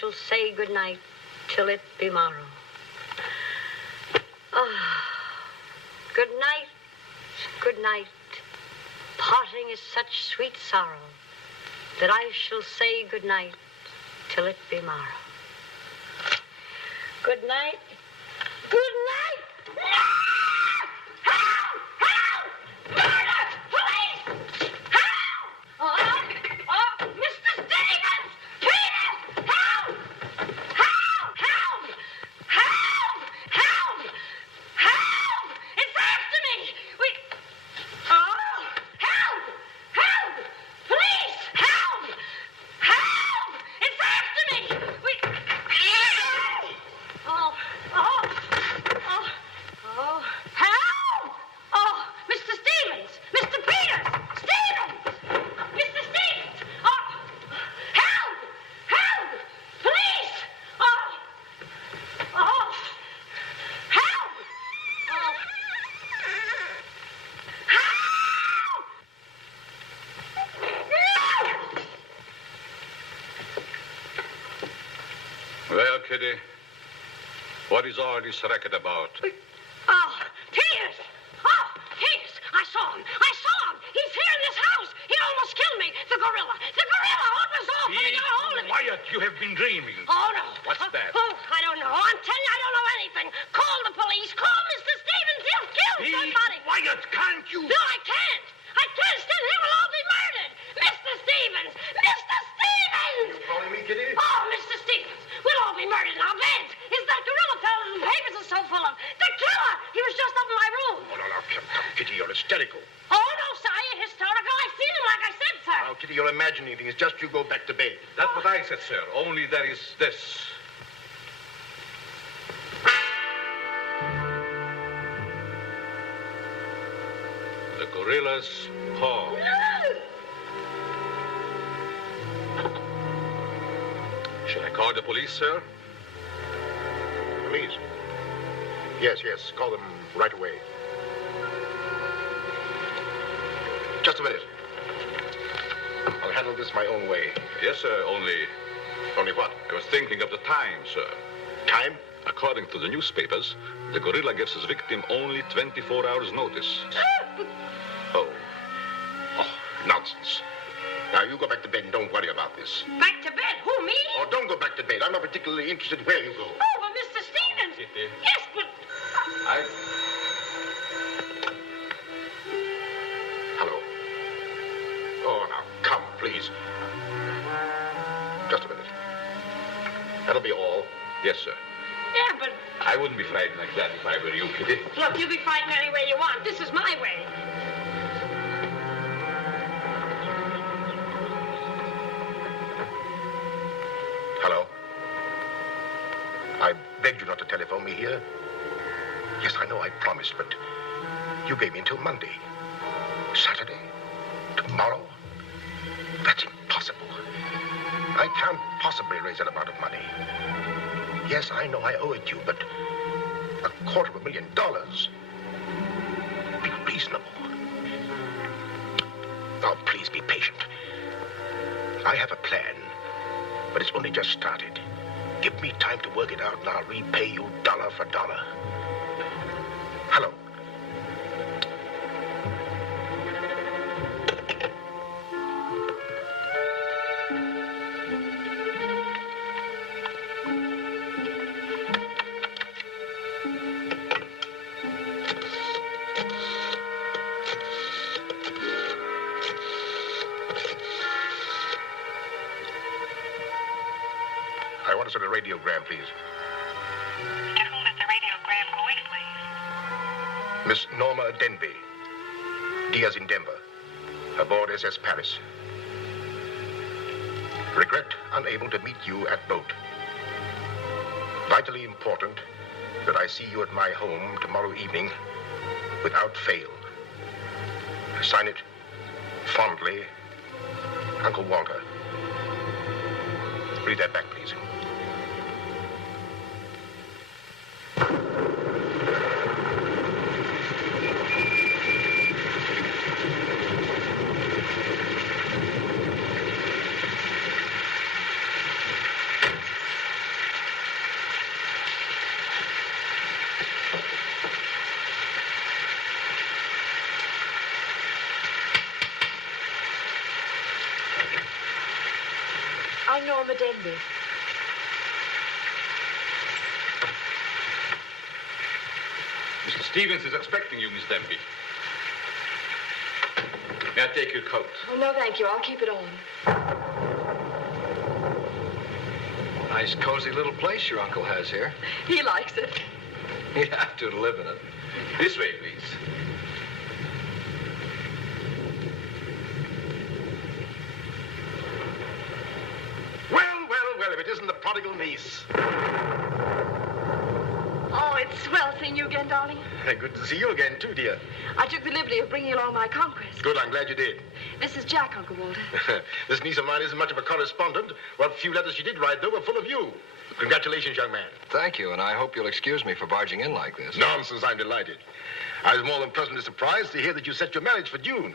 shall say good night till it be morrow. Ah, good night, good night. Parting is such sweet sorrow that I shall say good night till it be morrow. Good night. Good night. No! Help! Help! Murder! Police! Help! Oh, Mr. Stevens! Peter! Help! Help! Help! Help! Help! Help! It's after me! Oh! Help! Help! Police! Help! Help! It's after me! Oh! Oh! Oh! Oh! Help! Oh! Mr. Stevens! Mr. Peters! Stevens! Mr. Stevens! Oh! Help! Help! Police! Oh! Oh! Help! Oh! Help! No! Well, Kitty, what is all this racket about? Oh, Peters! Oh, Peters! I saw him! I saw him! He's here in this house! He almost killed me! The gorilla! The gorilla! It was awful! They got a hold of me! Quiet, you have been dreaming. Oh, no. What's that? Oh, I don't know. I'm telling you, I don't know anything. Call the police. Call Mr. Stevens. He'll kill somebody. Quiet, can't you? No, I can't. I can't. Still, he will all be murdered. Mr. Stevens! Mr. Stevens! You calling me, Kitty? Oh, Mr. Stevens, we'll all be murdered in our beds. It's that gorilla fellow the papers are so full of. The killer! He was just up in my room. Oh, no, come, Kitty, you're hysterical. Oh, no, sir, I ain't historical. I've seen him like I said, sir. Now, Kitty, you're imagining things. Just you go back to bed. That's what I said, sir. Only there is this. The gorilla's paw. Shall I call the police, sir? Police? Yes, call them right away. Just a minute. I'll handle this my own way. Yes, sir, only Only what? I was thinking of the time, sir. Time? According to the newspapers, the gorilla gives his victim only 24 hours' notice. Oh, nonsense. Now, you go back to bed and don't worry about this. Back to bed? Who, me? Oh, don't go back to bed. I'm not particularly interested where you go. Oh, but Mr. Stevens. Kitty. Yes, but... Hello. Oh, now, come, please. Just a minute. That'll be all. Yes, sir. Yeah, but... I wouldn't be frightened like that if I were you, Kitty. Look, you be fighting any way you want. This is my way. Hello. I begged you not to telephone me here. Yes, I know I promised, but you gave me until Monday. Saturday? Tomorrow? That's impossible. I can't possibly raise that amount of money. Yes, I know I owe it you, but $250,000. Be reasonable. Now, please be patient. I have a plan, but it's only just started. Give me time to work it out, and I'll repay you dollar for dollar. Hello. I want to send a radiogram, please. To whom is the radiogram going, please? Miss Norma Denby. Diaz in Denver. Aboard SS Paris. Regret unable to meet you at boat. Vitally important that I see you at my home tomorrow evening without fail. Sign it fondly, Uncle Walter. Read that back, please. Norma Denby. Mr. Stevens is expecting you, Miss Denby. May I take your coat? Oh, no, thank you. I'll keep it on. Nice, cozy little place your uncle has here. He likes it. He'd have to live in it. This way, please. Well, if it isn't the prodigal niece. Oh, it's swell seeing you again, darling. Good to see you again, too, dear. I took the liberty of bringing along my conquest. Good, I'm glad you did. This is Jack, Uncle Walter. This niece of mine isn't much of a correspondent. What few letters she did write, though, were full of you. Congratulations, young man. Thank you, and I hope you'll excuse me for barging in like this. Nonsense, I'm delighted. I was more than pleasantly surprised to hear that you set your marriage for June.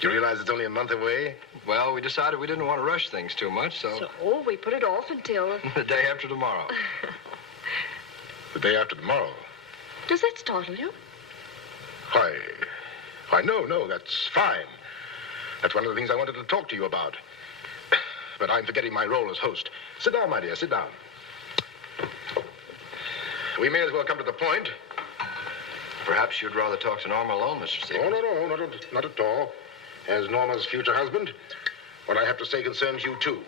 Do you realize it's only a month away? Well, we decided we didn't want to rush things too much, so We put it off until... the day after tomorrow. The day after tomorrow. Does that startle you? Why, no, that's fine. That's one of the things I wanted to talk to you about. But I'm forgetting my role as host. Sit down, my dear, sit down. We may as well come to the point. Perhaps you'd rather talk to Norma alone, Mr. Stevens. No, not at all. As Norma's future husband, what I have to say concerns you, too.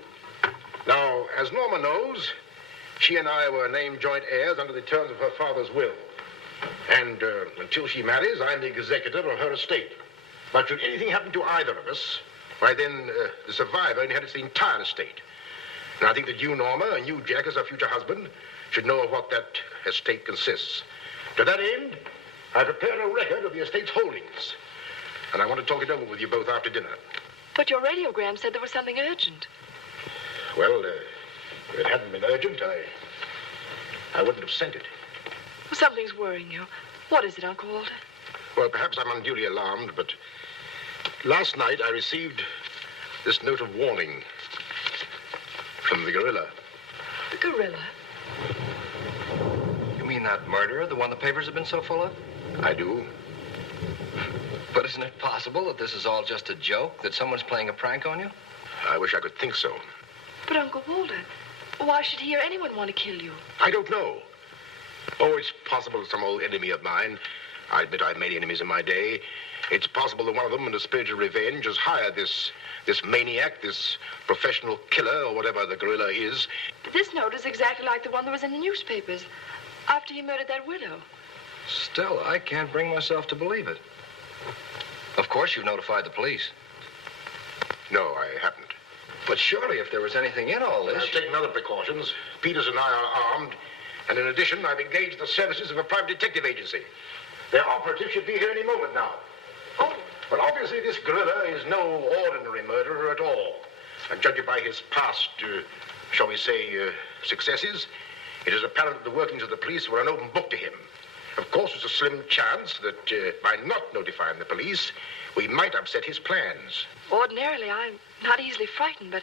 Now, as Norma knows, she and I were named joint heirs under the terms of her father's will. And until she marries, I'm the executor of her estate. But should anything happen to either of us, why then the survivor inherits the entire estate. And I think that you, Norma, and you, Jack, as her future husband, should know of what that estate consists. To that end, I prepared a record of the estate's holdings. And I want to talk it over with you both after dinner. But your radiogram said there was something urgent. Well, if it hadn't been urgent, I wouldn't have sent it. Something's worrying you. What is it, Uncle Walter? Well, perhaps I'm unduly alarmed, but last night I received this note of warning from the gorilla. The gorilla? You mean that murderer, the one the papers have been so full of? I do. But isn't it possible that this is all just a joke, that someone's playing a prank on you? I wish I could think so. But, Uncle Walter, why should he or anyone want to kill you? I don't know. Oh, it's possible that some old enemy of mine, I admit I've many enemies in my day, it's possible that one of them, in a spirit of revenge, has hired this maniac, this professional killer, or whatever the gorilla is. This note is exactly like the one that was in the newspapers after he murdered that widow. Still, I can't bring myself to believe it. Of course, you've notified the police. No, I haven't. But surely, if there was anything in all this... I've taken other precautions. Peters and I are armed. And in addition, I've engaged the services of a private detective agency. Their operative should be here any moment now. Oh. But obviously, this gorilla is no ordinary murderer at all. And judging by his past, shall we say, successes, it is apparent that the workings of the police were an open book to him. Of course, there's a slim chance that by not notifying the police, we might upset his plans. Ordinarily, I'm not easily frightened, but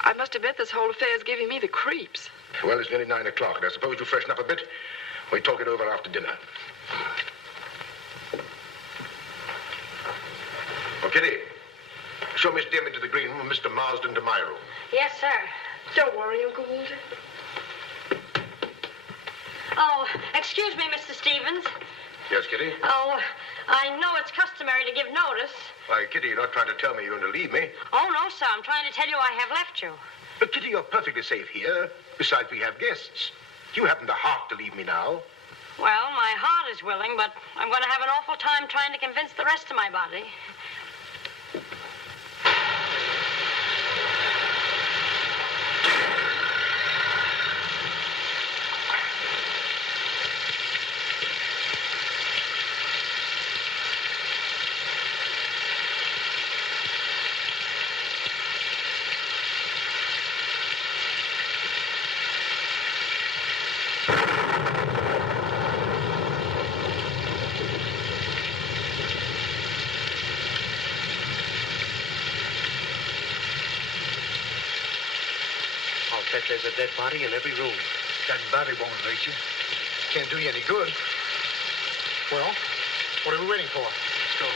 I must admit this whole affair is giving me the creeps. Well, it's nearly 9 o'clock, and I suppose you freshen up a bit. We talk it over after dinner. Oh, Kitty, show Miss Denby to the green room and Mr. Marsden to my room. Yes, sir. Don't worry, Uncle Walter. Oh, excuse me, Mr. Stevens. Yes, Kitty? Oh, I know it's customary to give notice. Why, Kitty, you're not trying to tell me you're going to leave me. Oh, no, sir. I'm trying to tell you I have left you. But, Kitty, you're perfectly safe here. Besides, we have guests. You haven't the heart to leave me now. Well, my heart is willing, but I'm going to have an awful time trying to convince the rest of my body. Bet there's a dead body in every room. That body won't hurt you. Can't do you any good. Well, what are we waiting for? Let's go.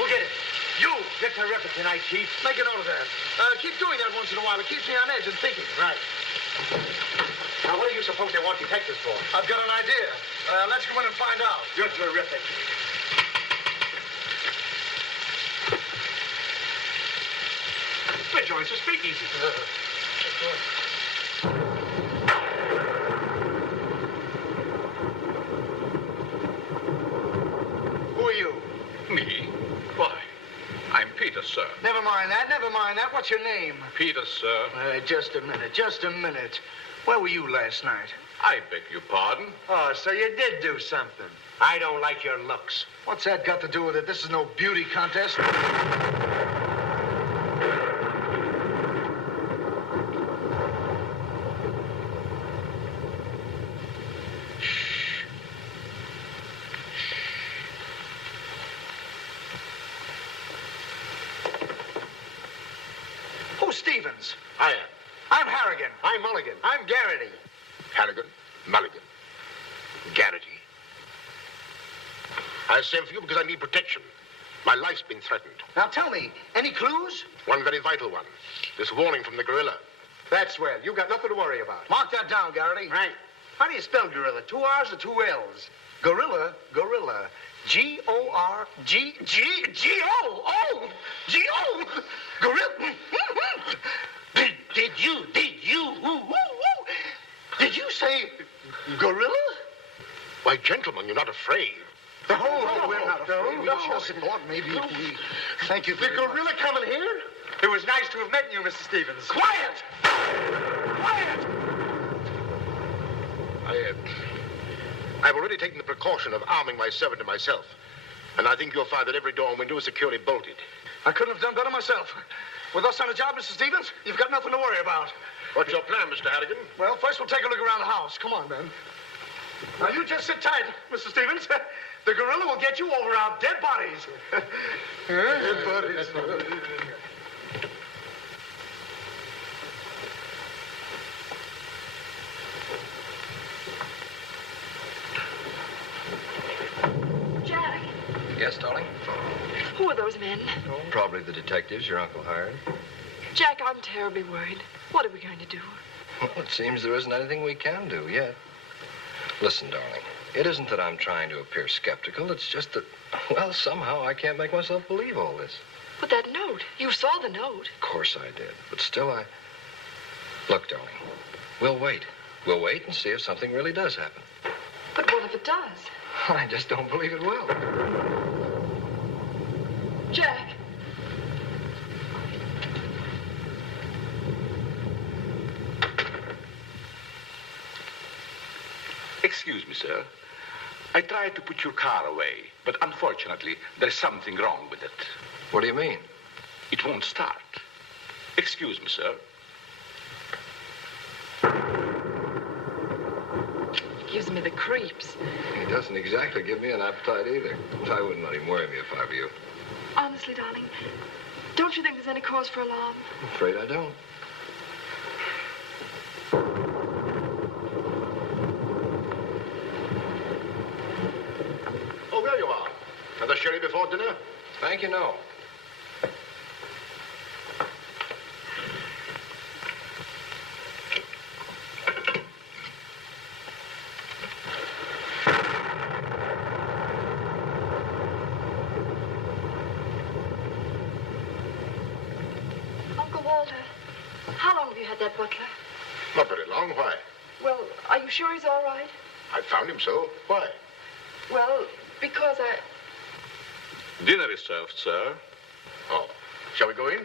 Who did it? You! You're terrific tonight, Chief. Make a note of that. Keep doing that once in a while. It keeps me on edge and thinking. Right. Now, what do you suppose they want detectives for? I've got an idea. Let's go in and find out. You're terrific. The joint's a speakeasy. Who are you? Me? Why? I'm Peter, sir. Never mind that. Never mind that. What's your name? Peter, sir. Just a minute. Just a minute. Where were you last night? I beg your pardon. Oh, so you did do something. I don't like your looks. What's that got to do with it? This is no beauty contest. Who's Stevens? I am. I'm Harrigan. I'm Mulligan. I'm Garrity. Harrigan, Mulligan, Garrity. I sent for you because I need protection. My life's been threatened. Now tell me, any clues? One very vital one. This warning from the gorilla. That's swell. You got nothing to worry about. Mark that down, Garrity. Right. How do you spell gorilla? 2 R's or 2 L's? Gorilla. G-O-R-G... G-O! Oh! G-O! Gorilla. Did you... Did you say gorilla? Why, gentlemen, you're not afraid. Oh, we're not afraid. We just thought maybe if we... Thank you The very much. gorilla coming here? It was nice to have met you, Mr. Stevens. Quiet! Quiet! I've already taken the precaution of arming my servant and myself. And I think you'll find that every door and window is securely bolted. I couldn't have done better myself. With us on the job, Mr. Stevens, you've got nothing to worry about. What's your plan, Mr. Harrigan? Well, first we'll take a look around the house. Come on, man. Now, you just sit tight, Mr. Stevens. The gorilla will get you over our dead bodies. Dead bodies. Jack, Yes, darling? who are those men? Probably the detectives your uncle hired. Jack, I'm terribly worried. What are we going to do? Well, it seems there isn't anything we can do yet. Listen, darling, it isn't that I'm trying to appear skeptical. It's just that, well, somehow I can't make myself believe all this. But that note, you saw the note. Of course I did, but still Look, darling, we'll wait. We'll wait and see if something really does happen. But what if it does? I just don't believe it will. Jack. Excuse me, sir. I tried to put your car away, but unfortunately, there's something wrong with it. What do you mean? It won't start. Excuse me, sir. Gives me the creeps. He doesn't exactly give me an appetite either. I wouldn't let him worry me if I were you. Honestly, darling, don't you think there's any cause for alarm? I'm afraid I don't. Oh, there you are. Another sherry before dinner? Thank you, no. Uncle Walter, how long have you had that butler? Not very long. Why? Well, are you sure he's all right? I found him so. Why? Well, because I... Dinner is served, sir. Oh, shall we go in?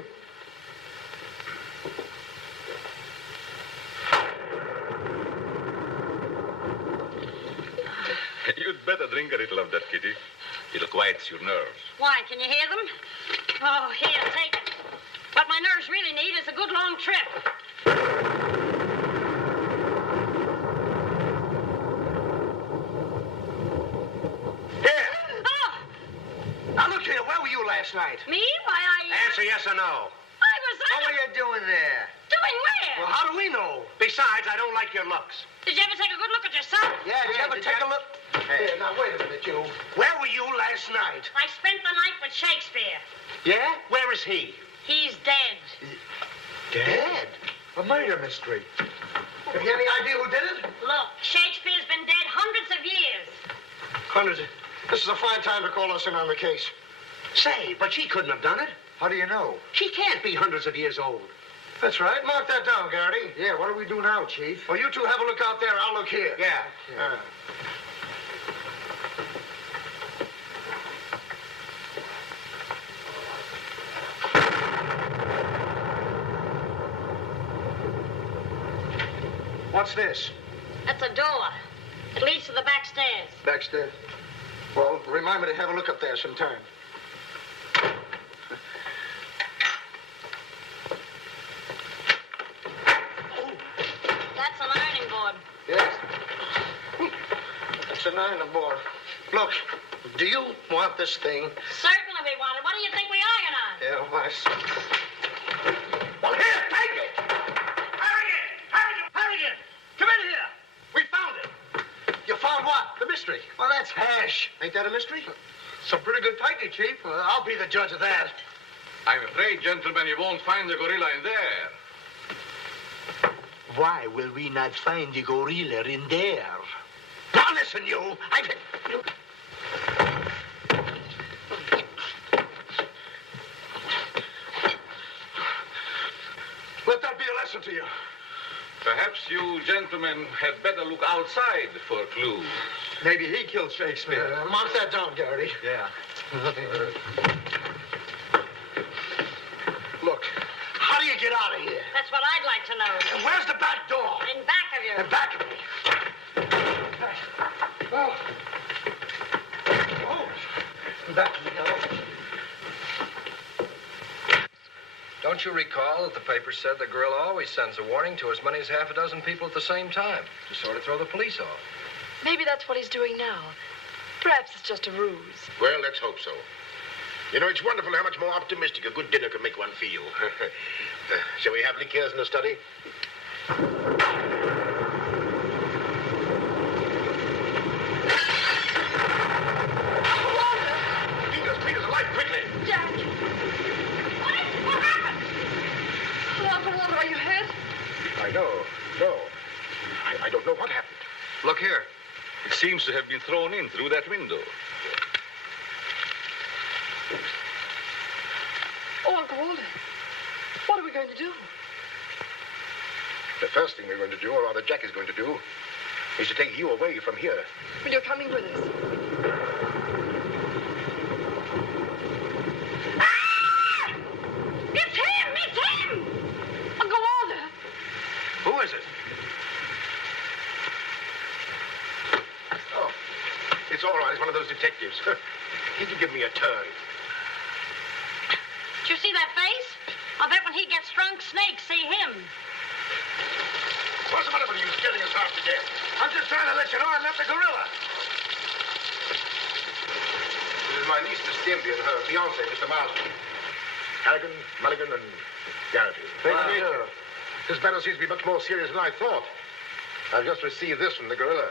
You'd better drink a little of that, Kitty. It'll quiet your nerves. Why, can you hear them? Oh, here, take it. What my nerves really need is a good long trip. Here. Oh, Now, look here. Where were you last night? me? Why, Answer yes or no. I was... What were you doing there? Doing where? Well, how do we know? Besides, I don't like your looks. Did you ever take a good look at yourself? Yeah, did you ever take a look? Hey, now, wait a minute, you. Where were you last night? I spent the night with Shakespeare. Yeah? Where is he? He's dead. Dead? A murder mystery. Have you any idea who did it? Look, Shakespeare's been dead hundreds of years. Hundreds. This is a fine time to call us in on the case. Say, but she couldn't have done it. How do you know? She can't be hundreds of years old. That's right. Mark that down, Garrity. Yeah, what do we do now, Chief? Well, you two have a look out there. I'll look here. Yeah. What's this? That's a door. It leads to the back stairs. Backstairs. Well, remind me to have a look up there sometime. That's an ironing board. Yes. That's an iron board. Look, do you want this thing? Certainly we want it. What do you think we iron on? Yeah, well, I see. Well, here, take it! Harrigan! Come in here! We found it! You found what? The mystery. Well, that's hash. Ain't that a mystery? Some pretty good tightly, Chief. I'll be the judge of that. I'm afraid, gentlemen, you won't find the gorilla in there. Why will we not find the gorilla in there? Now listen, you. Let that be a lesson to you. Perhaps you gentlemen had better look outside for clues. Maybe he killed Shakespeare. Mark that down, Garrity. Yeah. Look, how do you get out of here? That's what I'd like to know. And where's the back door? In back of you. In back of me. Oh. Oh. Back of me now. Don't you recall that the paper said the gorilla always sends a warning to as many as half a dozen people at the same time to sort of throw the police off? Maybe that's what he's doing now. Perhaps it's just a ruse. Well, let's hope so. You know, it's wonderful how much more optimistic a good dinner can make one feel. Shall we have liqueurs in the study? Peters, alight, quickly! Jack! What happened? Uncle Walter, are you hurt? I know. No. I don't know what happened. Look here. It seems to have been thrown in through that window. Oh, Uncle Walter. What are we going to do? The first thing we're going to do, or rather Jack is going to do, is to take you away from here. Well, you're coming with us. Ah! It's him! It's him! Uncle Walter! Who is it? Oh, it's all right. It's one of those detectives. He can give me a turn. Did you see that face? I'll bet when he gets drunk, snakes see him. What's the matter with you scaring us half to death? I'm just trying to let you know I'm not the gorilla. This is my niece, Miss Denby, and her fiancé, Mr. Marsden. Harrigan, Mulligan, and Garrity. Thank you. This matter seems to be much more serious than I thought. I've just received this from the gorilla.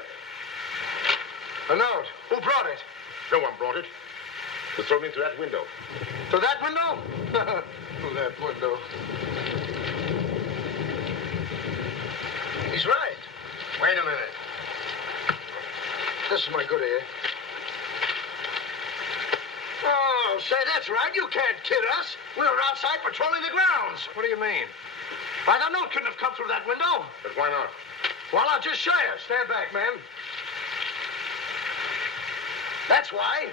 A note. Who brought it? No one brought it. It was thrown into that window. To that window? To that window. He's right. Wait a minute. This is my good ear. Oh, say, that's right. You can't kid us. We were outside patrolling the grounds. What do you mean? Why, that note couldn't have come through that window. But why not? Well, I'll just show you. Stand back, man. That's why.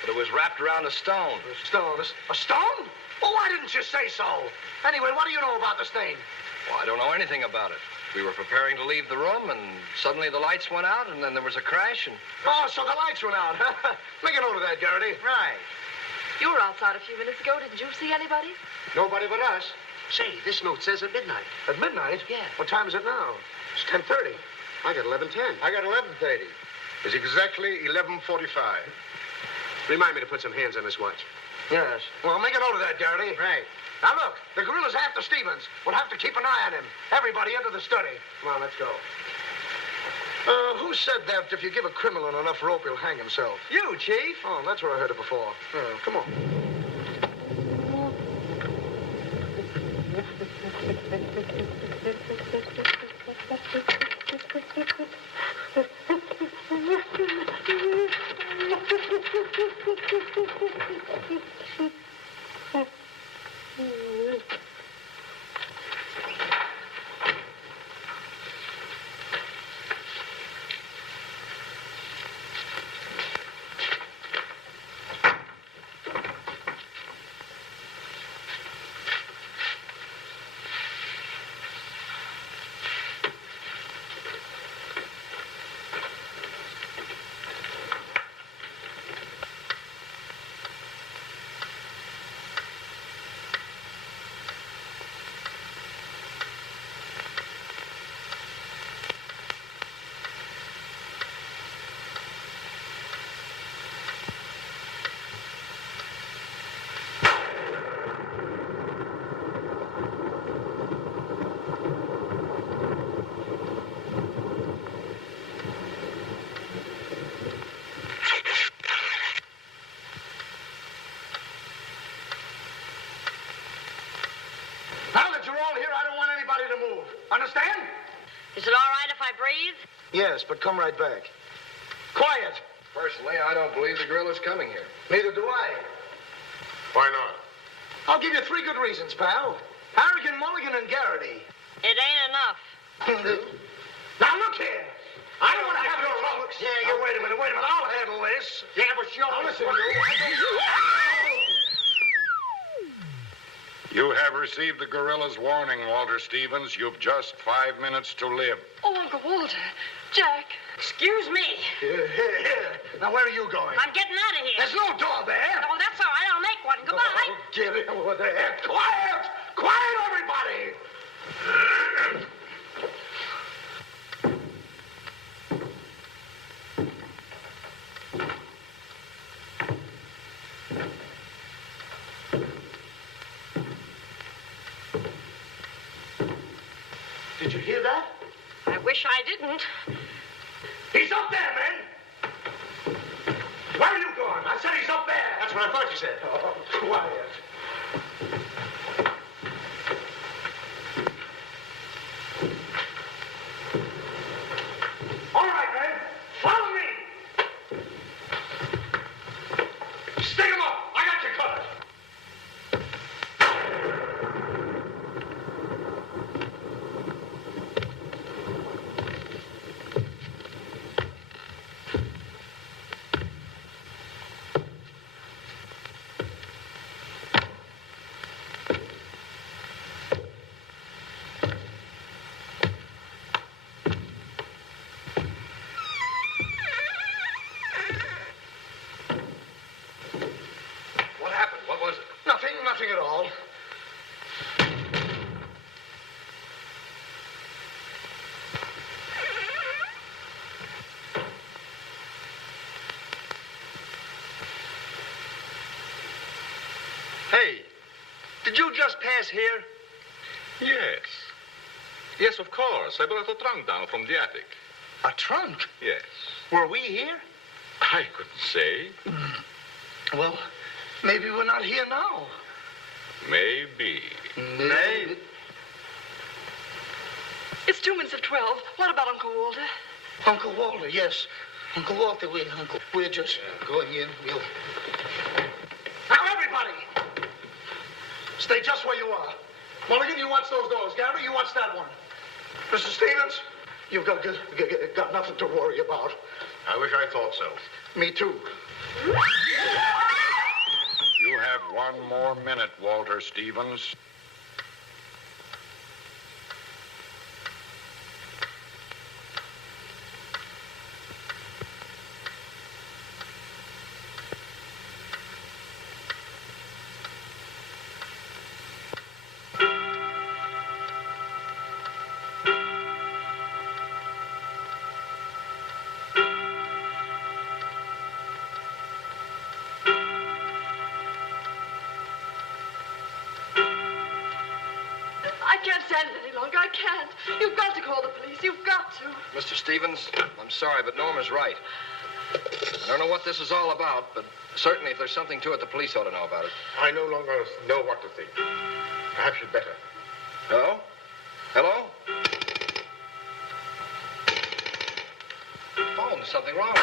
But it was wrapped around a stone. A stone. A stone? Well, why didn't you say so? Anyway, what do you know about this thing? Well, I don't know anything about it. We were preparing to leave the room, and suddenly the lights went out, and then there was a crash, and... Oh, so the lights went out. Make a note of that, Garrity. Right. You were outside a few minutes ago. Didn't you see anybody? Nobody but us. Say, this note says at midnight. At midnight? Yeah. What time is it now? It's 10:30. I got 11:10. I got 11:30. It's exactly 11:45. Remind me to put some hands on this watch. Yes. Well, make a note of that, Garrity. Right. Now, look, the gorilla's after Stevens. We'll have to keep an eye on him. Everybody into the study. Come on, let's go. Who said that if you give a criminal enough rope, he'll hang himself? You, Chief. Oh, that's where I heard it before. Come on. Now that you're all here, I don't want anybody to move. Understand? Is it all right if I breathe? Yes, but come right back. Quiet. Personally, I don't believe the gorilla's coming here. Neither do I. Why not? I'll give you 3 good reasons, pal. Harrigan, Mulligan, and Garrity. It ain't enough. Now look here. I don't want to have no trouble. Yeah, wait a minute. I'll handle this. Yeah, but sure. Now listen, You have received the gorilla's warning, Walter Stevens. You've just 5 minutes to live. Oh, Uncle Walter. Jack. Excuse me. Here. Now, where are you going? I'm getting out of here. There's no door there. Oh, that's all right. I'll make one. Goodbye. Oh, get it over there. Quiet! Quiet, everybody! Did you hear that? I wish I didn't. He's up there, man! Where are you going? I said he's up there! That's what I thought you said. Oh, quiet. All right, man. Follow me. Stick him up. I got you covered. What happened? What was it? Nothing at all. Hey, did you just pass here? Yes. Yes, of course. I brought a trunk down from the attic. A trunk? Yes. Were we here? I couldn't say. Well, maybe we're not here now. Maybe. Maybe. It's 2 minutes of 12. What about Uncle Walter? Uncle Walter, yes. Uncle Walter, we're just going in. Now, everybody! Stay just where you are. Mulligan, you watch those doors. Gary, you watch that one. Mr. Stevens, you've got nothing to worry about. I wish I thought so. Me too. You have 1 more minute, Walter Stevens. You've got to call the police. You've got to. Mr. Stevens, I'm sorry, but Norma's right. I don't know what this is all about, but certainly if there's something to it, the police ought to know about it. I no longer know what to think. Perhaps you'd better. Hello? Hello? Phone, there's something wrong.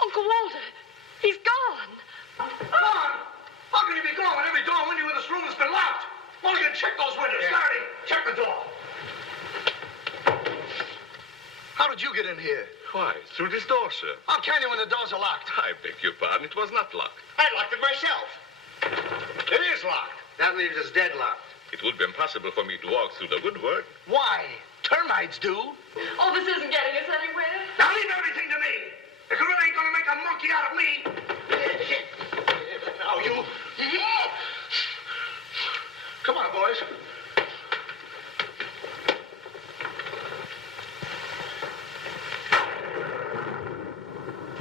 Uncle Walter, he's gone. Gone? How can he be gone when every door and window in this room has been locked? Mulligan, check those windows. Larry, check the door. How did you get in here? Why, through this door, sir. How can you when the doors are locked? I beg your pardon. It was not locked. I locked it myself. It is locked. That leaves us deadlocked. It would be impossible for me to walk through the woodwork. Why? Termites do. Oh, this isn't getting us anywhere. Now leave everything to me. The gorilla ain't gonna make a monkey out of me. Now you. Come on, boys.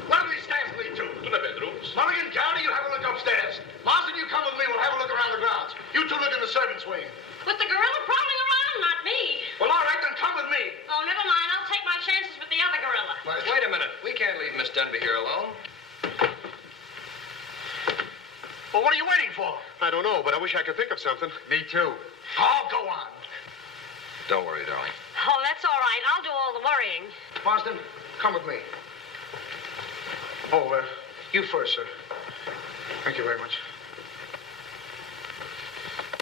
Where do these stairs lead to? To the bedrooms. Mulligan, Garrity, you have a look upstairs. Marsden, you come with me. We'll have a look around the grounds. You two look in the servants' wing. With the gorilla prowling around, not me. Well, all right, then come with me. Oh, never mind. I'll take my chances with the other gorilla. Wait a minute. We can't leave Miss Denby here alone. Well, what are you waiting for? I don't know, but I wish I could think of something. Me too. Oh, go on. Don't worry, darling. Oh, that's all right. I'll do all the worrying. Marsden, come with me. Oh, you first, sir. Thank you very much.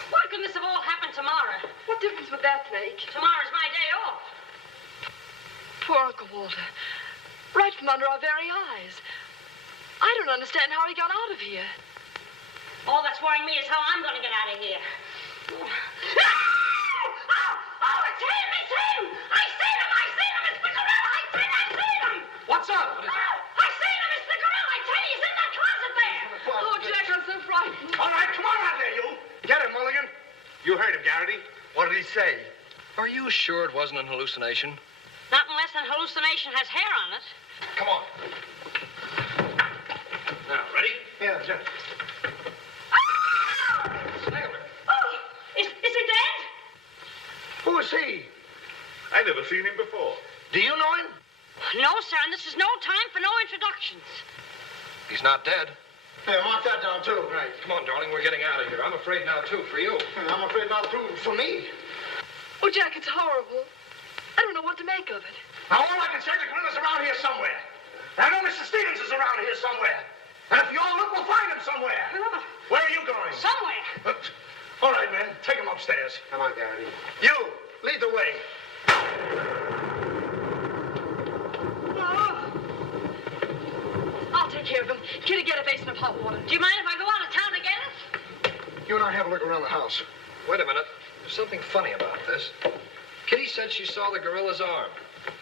Why couldn't this have all happened tomorrow? What difference would that make? Tomorrow's my day off. Poor Uncle Walter. Right from under our very eyes. I don't understand how he got out of here. All that's worrying me is how I'm going to get out of here. Oh, it's him! It's him! I seen him! It's the gorilla! I seen him! What's up? I seen him! It's the gorilla! I tell you, he's in that closet there! Oh, Jack, I'm so frightened. All right, come on out there, you. Get him, Mulligan. You heard him, Garrity. What did he say? Are you sure it wasn't an hallucination? Not unless an hallucination has hair on it. Come on. Now, ready? Yeah, sir. Oh, is he dead? Who is he? I never seen him before. Do you know him? No, sir, and this is no time for no introductions. He's not dead. Yeah, mark that down, too. Right. Come on, darling. We're getting out of here. I'm afraid now, too, for you. I'm afraid not, too, for me. Oh, Jack, it's horrible. I don't know what to make of it. Now, all I can say, the gorilla's around here somewhere. I know Mr. Stevens is around here somewhere. And if you all look, we'll find him somewhere. Where are you going? Somewhere. All right, men. Take him upstairs. Come on, Garrity. You, lead the way. I'll take care of him. Kitty, get a basin of hot water. Do you mind if I go out of town to get it? You and I have a look around the house. Wait a minute. There's something funny about this. Kitty said she saw the gorilla's arm.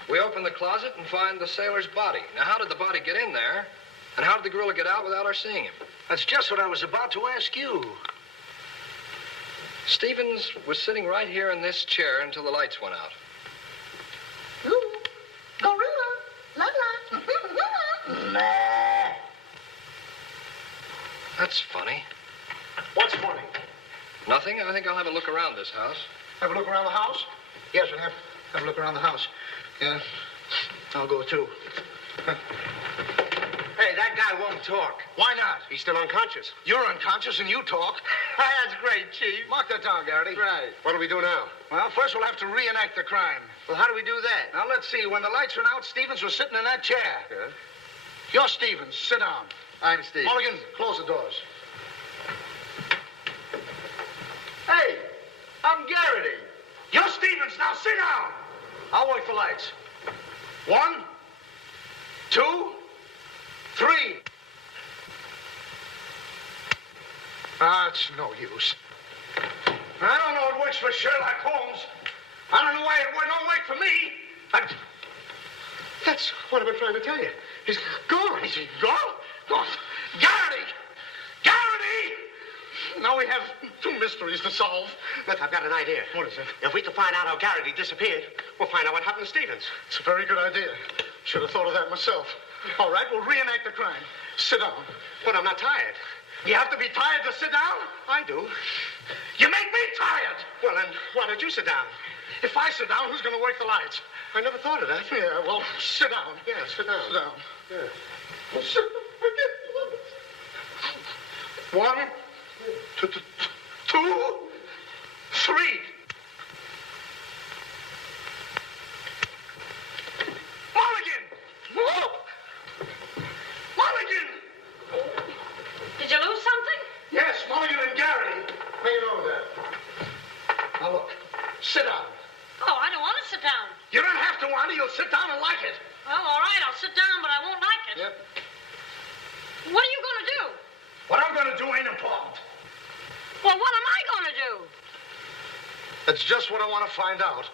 We open the closet and find the sailor's body. Now, how did the body get in there? And how did the gorilla get out without our seeing him? That's just what I was about to ask you. Stevens was sitting right here in this chair until the lights went out. Ooh, gorilla. La la. That's funny. What's funny? Nothing. I think I'll have a look around this house. Have a look around the house? Yes, we'll have a look around the house. Yeah, I'll go too. Hey, that guy won't talk. Why not? He's still unconscious. You're unconscious and you talk. That's great, Chief. Mark that down, Garrity. Right. What do we do now? Well, first we'll have to reenact the crime. Well, how do we do that? Now, let's see. When the lights went out, Stevens was sitting in that chair. Yeah? You're Stevens. Sit down. I'm Steve. Mulligan, close the doors. Hey, I'm Garrity. You're Stevens. Now, sit down. I'll wait for lights. 1, 2, 3. It's no use. I don't know it works for Sherlock Holmes. I don't know why it don't work for me. That's what I've been trying to tell you. He's gone. Is he gone? Gone. Garrity! Garrity! now we have two mysteries to solve. Look, I've got an idea. What is it? If we can find out how Garrity disappeared, we'll find out what happened to Stevens. It's a very good idea. Should have thought of that myself. All right, we'll reenact the crime. Sit down. But I'm not tired. You have to be tired to sit down? I do. You make me tired. Well, then, why don't you sit down? If I sit down, who's going to work the lights? I never thought of that. Yeah, well, sit down. Yeah, sit down. Sit down. Yeah. Well, sit down. One, two, three. Mulligan! Whoa! Mulligan! Did you lose something? Yes, Mulligan and Garrity. Make it over there. Now look, sit down. Oh, I don't want to sit down. You don't have to, Wanda. You'll sit down and like it. Well, all right, I'll sit down, but I won't like it. Yep. What are you going to do? What I'm going to do ain't important. Well, what am I going to do? That's just what I want to find out.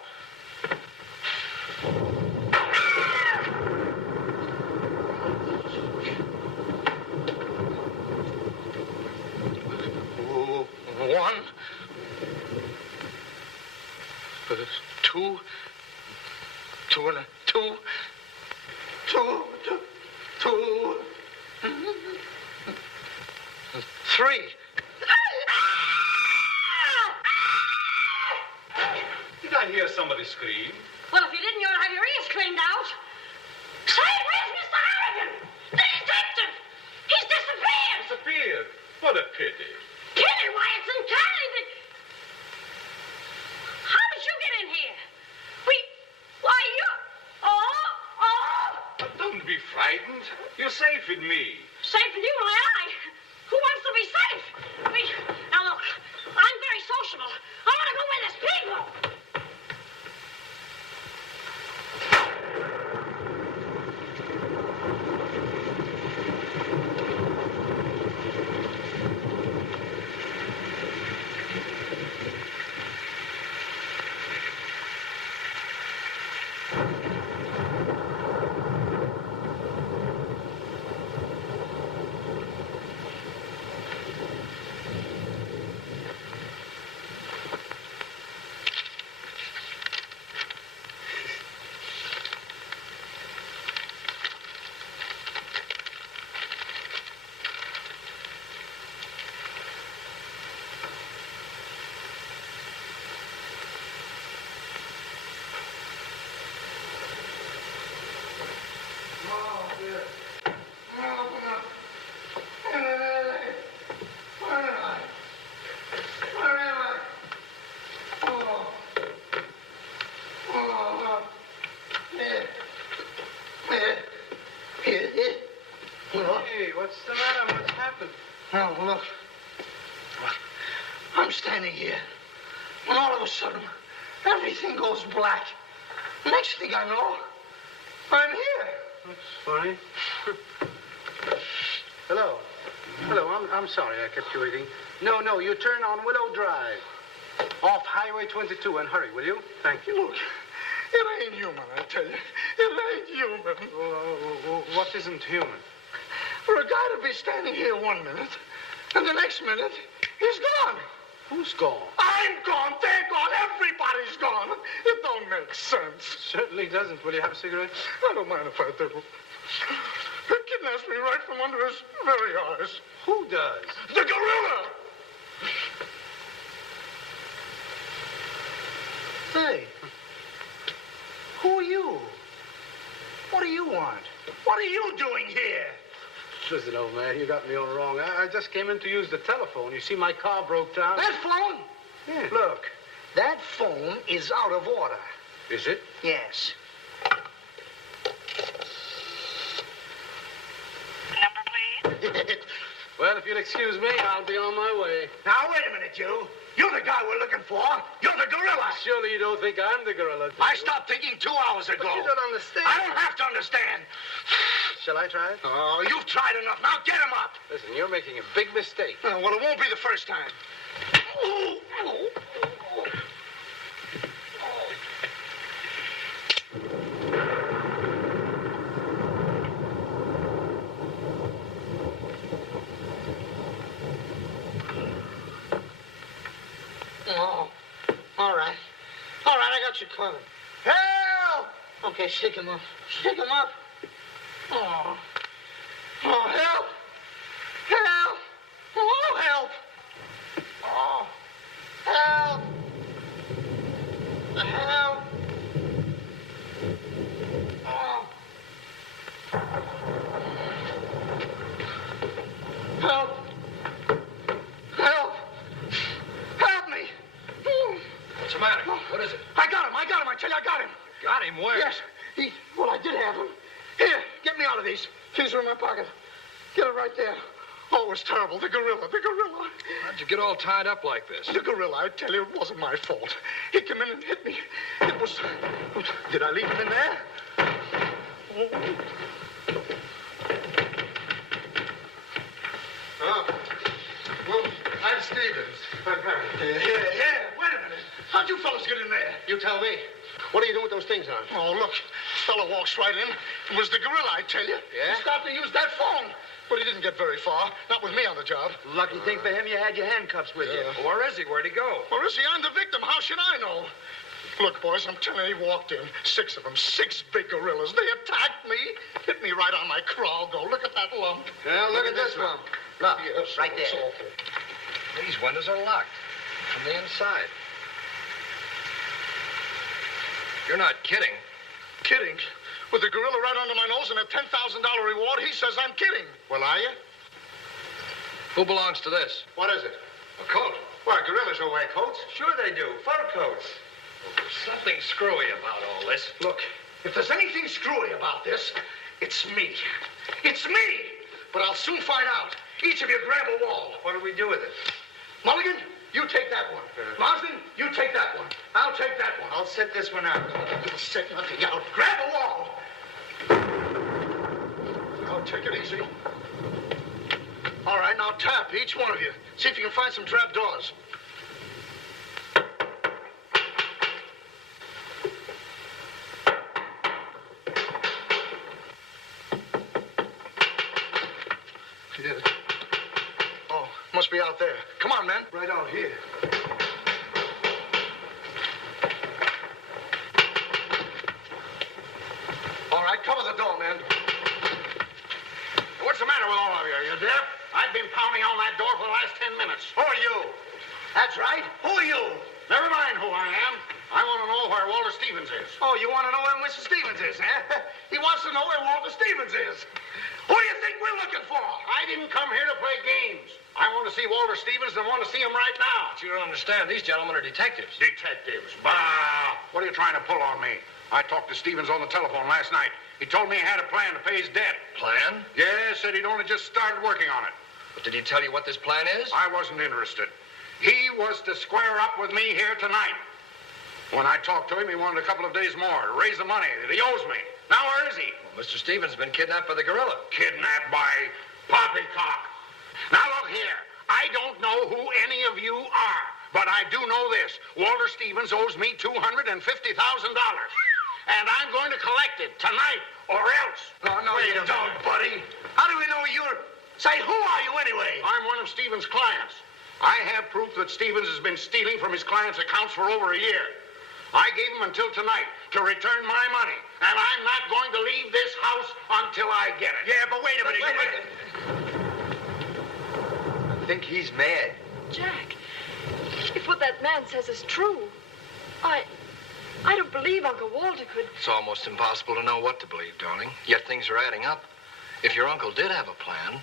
One, two, three. Did I hear somebody scream? Well, if you didn't, you ought to have your ears cleaned out. Say, where's Mr. Harrigan? The detective! He's disappeared! Disappeared? What a pity. Kitty, why, it's uncanny. How did you get in here? Why, you... Oh! Don't be frightened. You're safe with me. Safe with you, my eye. Who wants to be safe? Now, look, I'm very sociable. I want to go where there's people. Hey, what's the matter? What's happened? Oh, look. I'm standing here. And all of a sudden, everything goes black. Next thing I know, I'm here. That's funny. Hello. Hello, I'm sorry I kept you waiting. No, you turn on Willow Drive. Off Highway 22 and hurry, will you? Thank you. Look, it ain't human, I tell you. It ain't human. What isn't human? For a guy to be standing here 1 minute, and the next minute, he's gone. Who's gone? I'm gone. They're gone. Everybody's gone. It don't make sense. Certainly doesn't. Will you have a cigarette? I don't mind if I do. He kidnaps me right from under his very eyes. Who does? The gorilla! Hey, who are you? What do you want? What are you doing here? Listen, old man, you got me all wrong. I just came in to use the telephone. You see, my car broke down. That phone? Yeah. Look, that phone is out of order. Is it? Yes. Number, please. Well, if you'll excuse me, I'll be on my way. Now, wait a minute, you. You're the guy we're looking for. You're the gorilla. Surely you don't think I'm the gorilla, do I you? stopped thinking 2 hours ago. But you don't understand. I don't have to understand. Shall I try it? Oh, you've tried enough. Now get him up. Listen, you're making a big mistake. Well, it won't be the first time. got you coming. Help! Okay, shake him up. Shake him up. Oh. Oh, help! Help! Oh, help! Oh, help! Help! Oh. Help! Help! Help me! What's the matter? What is it? I got him. I tell you, I got him. Got him where? Yes. Well, I did have him. Here, get me out of these. Keys are in my pocket. Get it right there. Oh, it was terrible. The gorilla. How'd you get all tied up like this? The gorilla, I tell you, it wasn't my fault. He came in and hit me. It was... Did I leave him in there? Oh. Well, I'm Stevens. I'm Barry. Here. Wait a minute. How'd you fellas get in there? You tell me. What are you doing with those things on? Oh, look. Fella walks right in. It was the gorilla, I tell you. Yeah? He started to use that phone. But he didn't get very far. Not with me on the job. Lucky thing for him, you had your handcuffs with you. Well, where is he? Where'd he go? Where is he? I'm the victim. How should I know? Look, boys, I'm telling you, he walked in. 6 of them. 6 big gorillas. They attacked me. Hit me right on my crawl. Go. Look at that lump. Now, look at this one. Look, Yes, right it's there. awful. These windows are locked from the inside. You're not kidding. Kidding? With the gorilla right under my nose and a $10,000 reward, he says I'm kidding. Well, are you? Who belongs to this? What is it? A coat. Well, gorillas don't wear coats. Sure they do. Fur coats. Something screwy about all this. Look, if there's anything screwy about this, it's me. It's me! But I'll soon find out. Each of you grab a wall. What do we do with it? Mulligan, you take that one. Marsden, you take that one. I'll take that one. I'll set this one out. You'll set nothing out. Grab a wall. Now, take it easy. All right, now tap, each one of you. See if you can find some trap doors. He did it. Oh, must be out there. Come on, man. Right out here. All right, cover the door, man. What's the matter with all of you? Are you deaf? I've been pounding on that door for the last 10 minutes. Who are you? That's right. Who are you? Never mind who I am. I want to know where Walter Stevens is. Oh, you want to know where Mr. Stevens is, huh? He wants to know where Walter Stevens is. Who do you think we're looking for? I didn't come here to play games. I want to see Walter Stevens and want to see him right now. But you don't understand. These gentlemen are detectives. Detectives? Bah! What are you trying to pull on me? I talked to Stevens on the telephone last night. He told me he had a plan to pay his debt. Plan? Yes, said he'd only just started working on it. But did he tell you what this plan is? I wasn't interested. He was to square up with me here tonight. When I talked to him, he wanted a couple of days more to raise the money that he owes me. Now, where is he? Well, Mr. Stevens has been kidnapped by the gorilla. Kidnapped by Poppycock. Now, look here. I don't know who any of you are, but I do know this. Walter Stevens owes me $250,000. And I'm going to collect it tonight, or else. No, Wait you don't, buddy. How do we know you're... Say, who are you anyway? I'm one of Stevens' clients. I have proof that Stevens has been stealing from his clients' accounts for over a year. I gave him until tonight to return my money, and I'm not going to leave this house until I get it. Yeah, but wait a minute. Wait. I think he's mad. Jack, if what that man says is true, I don't believe Uncle Walter could... It's almost impossible to know what to believe, darling. Yet things are adding up. If your uncle did have a plan,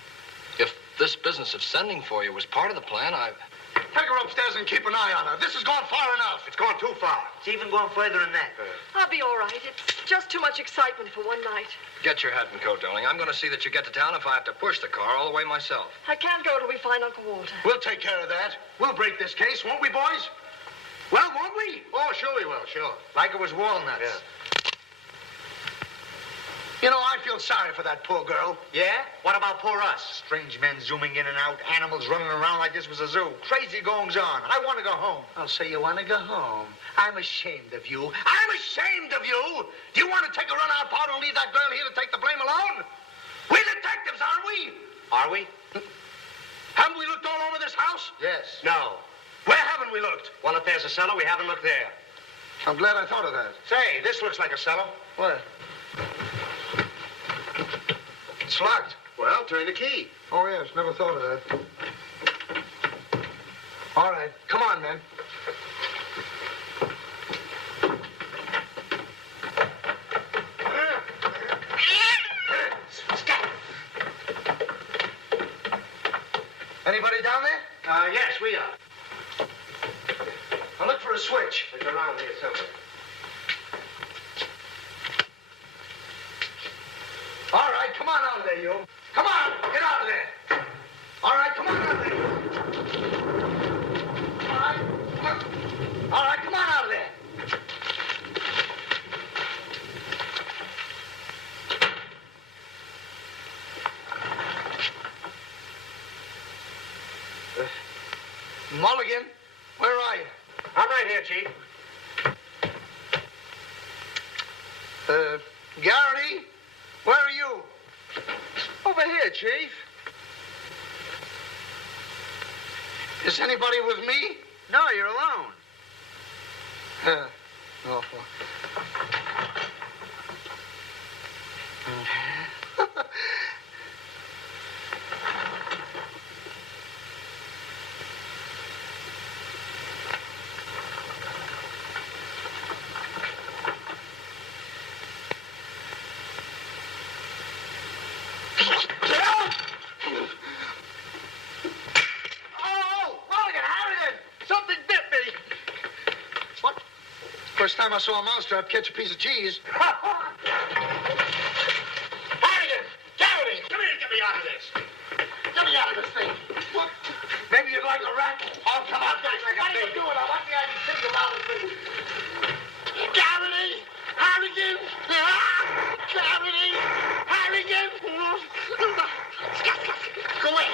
if this business of sending for you was part of the plan, Take her upstairs and keep an eye on her. This has gone far enough. It's gone too far. It's even going further than that. I'll be all right. It's just too much excitement for one night. Get your hat and coat, darling. I'm going to see that you get to town if I have to push the car all the way myself. I can't go till we find Uncle Walter. We'll take care of that. We'll break this case, won't we, boys? Well, won't we? Oh, sure we will, sure. Like it was walnuts. Yeah. You know, I feel sorry for that poor girl. Yeah? What about poor us? Strange men zooming in and out, animals running around like this was a zoo. Crazy goings on. I want to go home. I'll say you want to go home. I'm ashamed of you. I'm ashamed of you. Do you want to take a run out powder and leave that girl here to take the blame alone? We're detectives, aren't we? Are we? Haven't we looked all over this house? Yes. No. Where haven't we looked? Well, if there's a cellar, we haven't looked there. I'm glad I thought of that. Say, this looks like a cellar. What? It's locked. Well, turn the key. Oh, yes. Never thought of that. All right. Come on, men. Anybody down there? Yes, we are. I'll look for a switch. It's around here somewhere. All right, come on out of there, you. Come on, get out of there. All right, come on out of there. All right, all right, come on out of there. Mulligan, where are you? I'm right here, Chief. Garrity, where are you? Over here, Chief. Is anybody with me? No, you're alone. Oh. First time I saw a mousetrap catch a piece of cheese. Harrigan! Garrity! Come here and get me out of this. Get me out of this thing. What? Maybe you'd like a rat? Oh, come on, guys. What are you doing? I want the idea to think about it. Garrity! Harrigan! Garrity! Harrigan! Go away.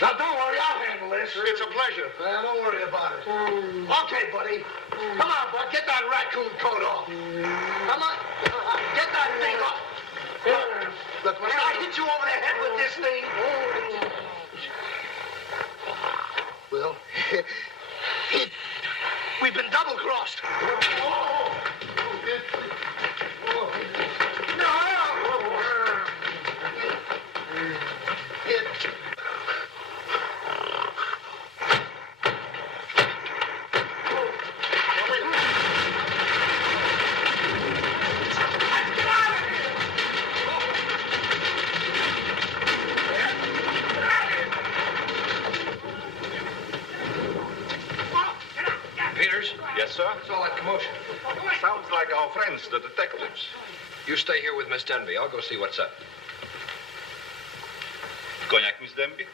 Now, don't worry, I'll handle this. It's a pleasure. Well, don't worry about it. Okay, buddy. Come on, bud. Get that raccoon coat off. Come on. Get that thing off. Look, when I hit you over the head with this thing... Well, we've been double-crossed. Yes, sir? What's all that commotion? Sounds like our friends, the detectives. You stay here with Miss Denby. I'll go see what's up. Cognac, Miss Denby?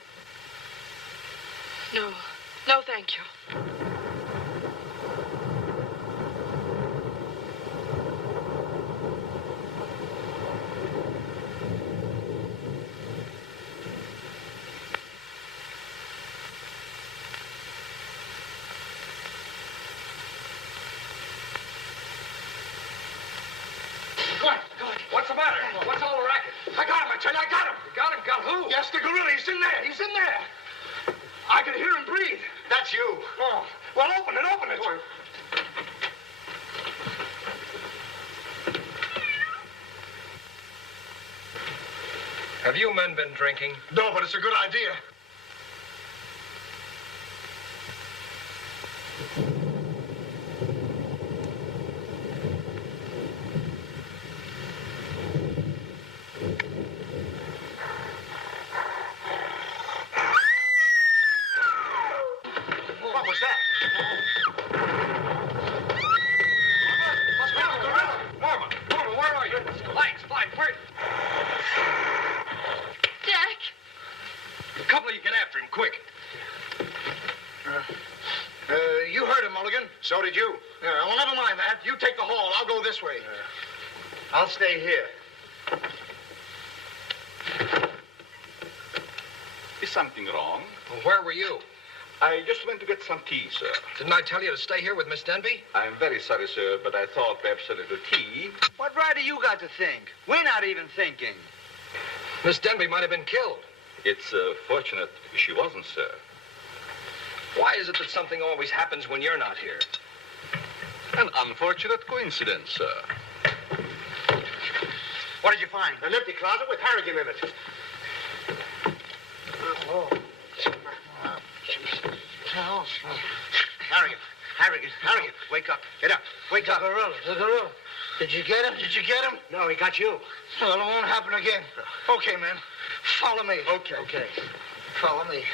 No. No, thank you. What's the matter? What's all the racket? I got him, I tell you, I got him. You got him? Got who? Yes, the gorilla. He's in there. He's in there. I can hear him breathe. That's you. Oh. Well, open it, open it. Have you men been drinking? No, but it's a good idea. What was that? Norman, where are you? Lights, where? Jack! A couple of you get after him, quick. You heard him, Mulligan. So did you. Yeah, well, never mind that. You take the hall. I'll go this way. I'll stay here. Is something wrong? Well, where were you? I just went to get some tea, sir. Didn't I tell you to stay here with Miss Denby? I'm very sorry, sir, but I thought perhaps a little tea. What right do you got to think? We're not even thinking. Miss Denby might have been killed. It's fortunate she wasn't, sir. Why is it that something always happens when you're not here? An unfortunate coincidence, sir. What did you find? An empty closet with Harrigan in it. Oh, Harrigan, wake up. Get up. Wake up. The gorilla. Did you get him? No, he got you. Well, it won't happen again. Okay, man. Follow me. Okay. Follow me.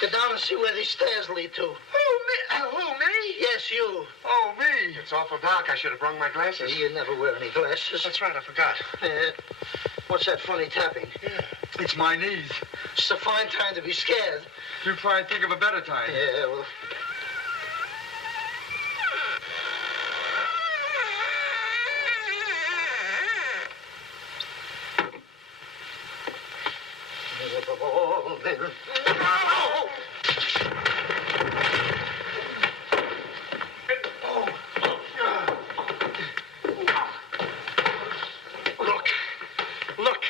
Get down and see where these stairs lead to. Who, me? Yes, you. Oh, me. It's awful dark. I should have brought my glasses. You never wear any glasses. That's right, I forgot. What's that funny tapping? Yeah. It's my knees. It's a fine time to be scared. You try and think of a better time. Yeah, well... Look.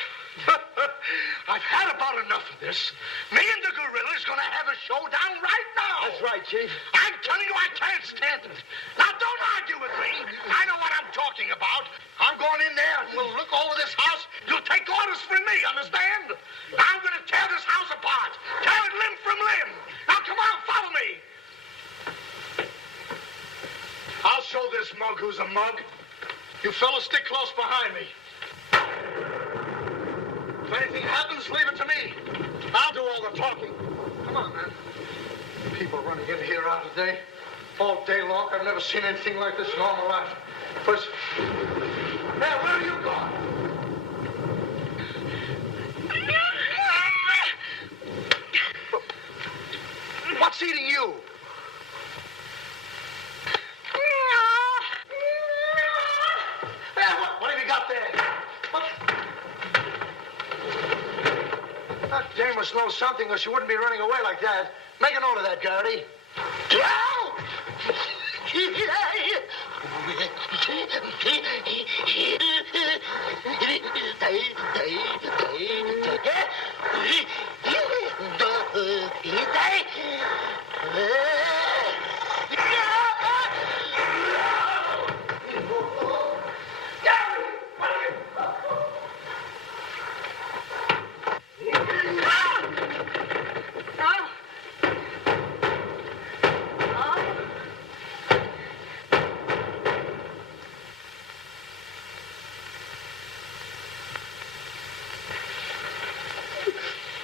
I've had about enough of this. Me and the gorilla's gonna have a showdown right now. That's right, Chief. I'm telling you, I can't stand it. Now, don't argue with me. I know what I'm talking about. I'm going in there and we'll look over this house. You'll take orders from me, understand? I'm gonna tear this house apart. Tear it limb from limb. Now, come on, follow me. I'll show this mug who's a mug. You fellas stick close behind me. If anything happens, leave it to me. I'll do all the talking. Come on, man. People running in here out today. All day long. I've never seen anything like this in all my life. First... Hey, where are you going? What's eating you? Hey, what have you got there? What? That dame must know something or she wouldn't be running away like that. Make a note of that, Garrity.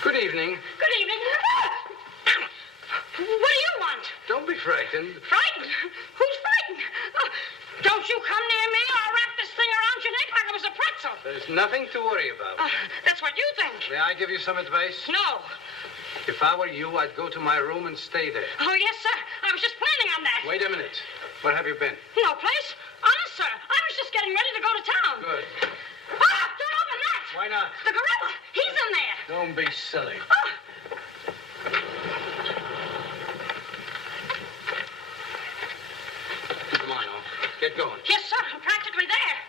Good evening. Good evening. What do you want? Don't be frightened. Frightened? Who's frightened? Oh, don't you come near me or I'll wrap this thing around your neck like it was a pretzel. There's nothing to worry about. That's what you think. May I give you some advice? No. If I were you, I'd go to my room and stay there. Oh, yes, sir. I was just planning on that. Wait a minute. Where have you been? No place. Honest, sir. I was just getting ready to go to town. Good. Ah, don't open that. Why not? The gorilla. He's in there. Don't be silly. Oh. Come on, now. Get going. Yes, sir. I'm practically there.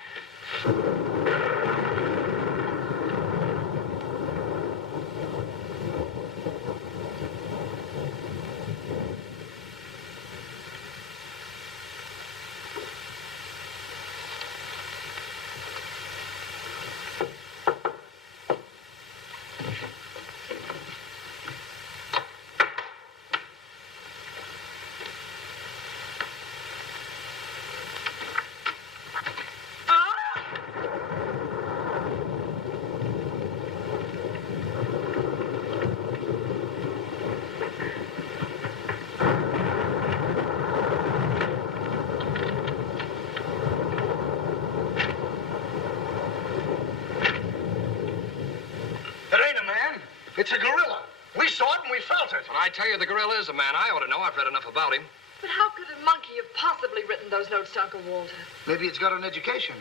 It's a gorilla. We saw it and we felt it. When I tell you the gorilla is a man, I ought to know. I've read enough about him. But how could a monkey have possibly written those notes to Uncle Walter? Maybe it's got an education.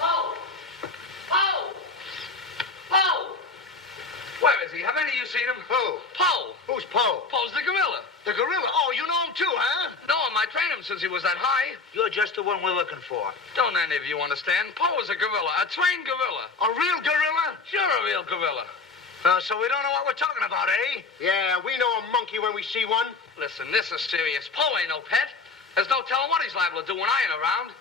Poe! Poe! Poe! Where is he? Have any of you seen him? Who? Poe. Who's Poe? Poe's the gorilla. The gorilla? Oh, you know him too, huh? No, I trained him since he was that high. You're just the one we're looking for. Don't any of you understand? Poe is a gorilla, a trained gorilla. A real gorilla? Sure, a real gorilla. So we don't know what we're talking about, eh? Yeah, we know a monkey when we see one. Listen, this is serious. Poe ain't no pet. There's no telling what he's liable to do when I ain't around.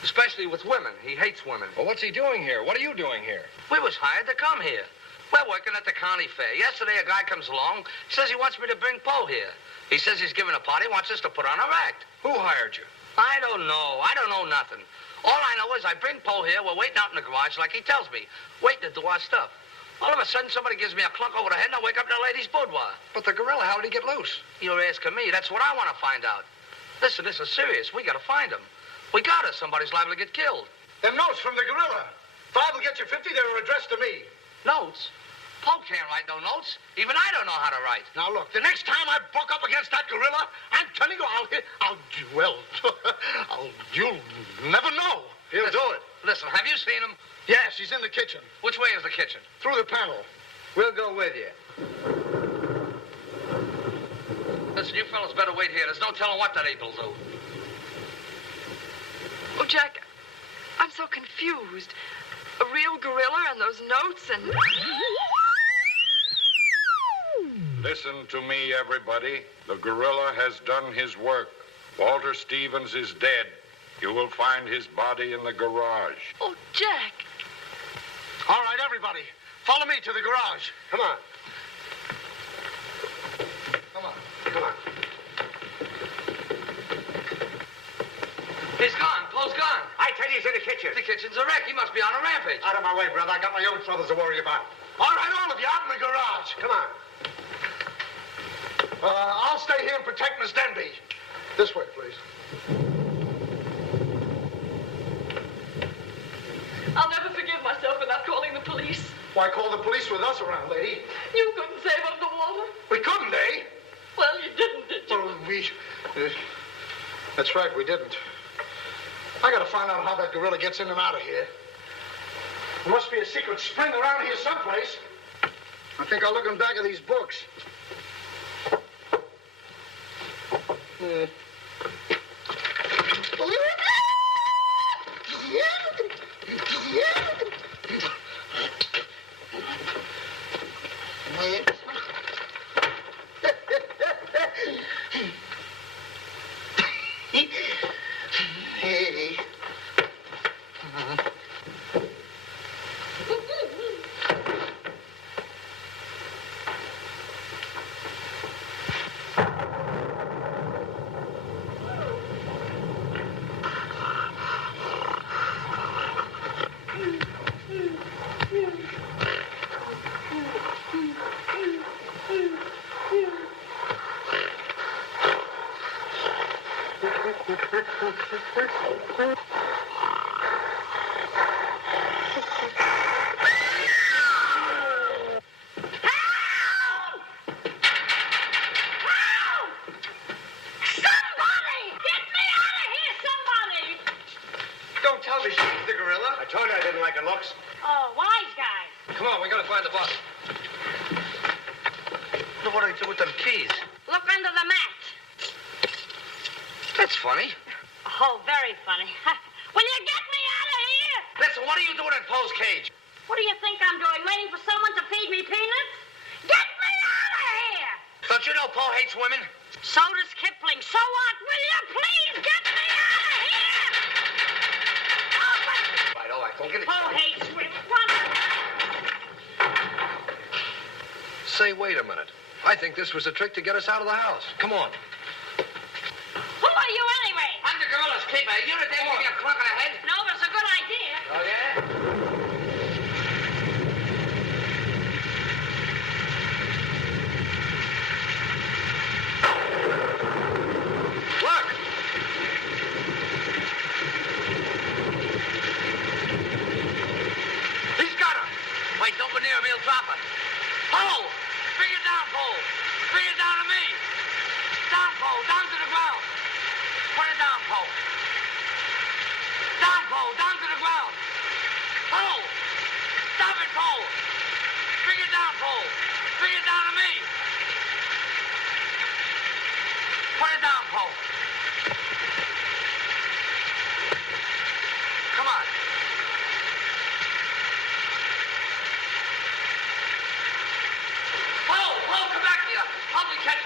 Especially with women. He hates women. Well, what's he doing here? What are you doing here? We was hired to come here. We're working at the county fair. Yesterday, a guy comes along, says he wants me to bring Poe here. He says he's giving a party, wants us to put on our act. Who hired you? I don't know. I don't know nothing. All I know is I bring Poe here, we're waiting out in the garage like he tells me, waiting to do our stuff. All of a sudden, somebody gives me a clunk over the head and I wake up in a lady's boudoir. But the gorilla, how did he get loose? You're asking me. That's what I want to find out. Listen, this is serious. We got to find him. We got us. Somebody's liable to get killed. Them notes from the gorilla. If I will get you 50, they were addressed to me. Notes? Poe can't write no notes. Even I don't know how to write. Now, look, the next time I buck up against that gorilla, I'm telling you, you'll never know. He'll do it. Listen, have you seen him? Yes, he's in the kitchen. Which way is the kitchen? Through the panel. We'll go with you. Listen, you fellas better wait here. There's no telling what that ape'll do. Oh, Jack, I'm so confused. A real gorilla and those notes and... Listen to me, everybody. The gorilla has done his work. Walter Stevens is dead. You will find his body in the garage. Oh, Jack. All right, everybody. Follow me to the garage. Come on. Come on. Come on. He's gone. Poe's gone. I tell you, he's in the kitchen. The kitchen's a wreck. He must be on a rampage. Out of my way, brother. I got my own troubles to worry about. All right, all of you, out in the garage. Come on. I'll stay here and protect Miss Denby. This way, please. I'll never forgive myself for not calling the police. Why call the police with us around, lady? You couldn't save him the water. We couldn't, eh? Well, you didn't, did you? Well, that's right, we didn't. I gotta find out how that gorilla gets in and out of here. There must be a secret spring around here someplace. I think I'll look in back of these books. Hey. Don't tell me she's the gorilla. I told you I didn't like her looks. Oh, wise guy. Come on, we gotta find the boss. Look what I do with them keys. Look under the mat. That's funny. Oh, very funny. Will you get me out of here? Listen, what are you doing in Poe's cage? What do you think I'm doing? Waiting for someone to feed me peanuts? Get me out of here! Don't you know Poe hates women? So does Kipling. So what? Will you please get me out of here? All right, don't get it. Poe hates women. What? Say, wait a minute. I think this was a trick to get us out of the house. Come on. Who are you anyway? I'm the gorilla's keeper. You the day give me a clunk on the head? No, but it's a good idea. Oh, yeah? Look! He's got her! Wait, don't go near him. He'll drop her. Poe! Bring it down, Poe. Bring it down to me. Down, Poe. Down to the ground. Put it down, Poe. Down, Poe. probably catch...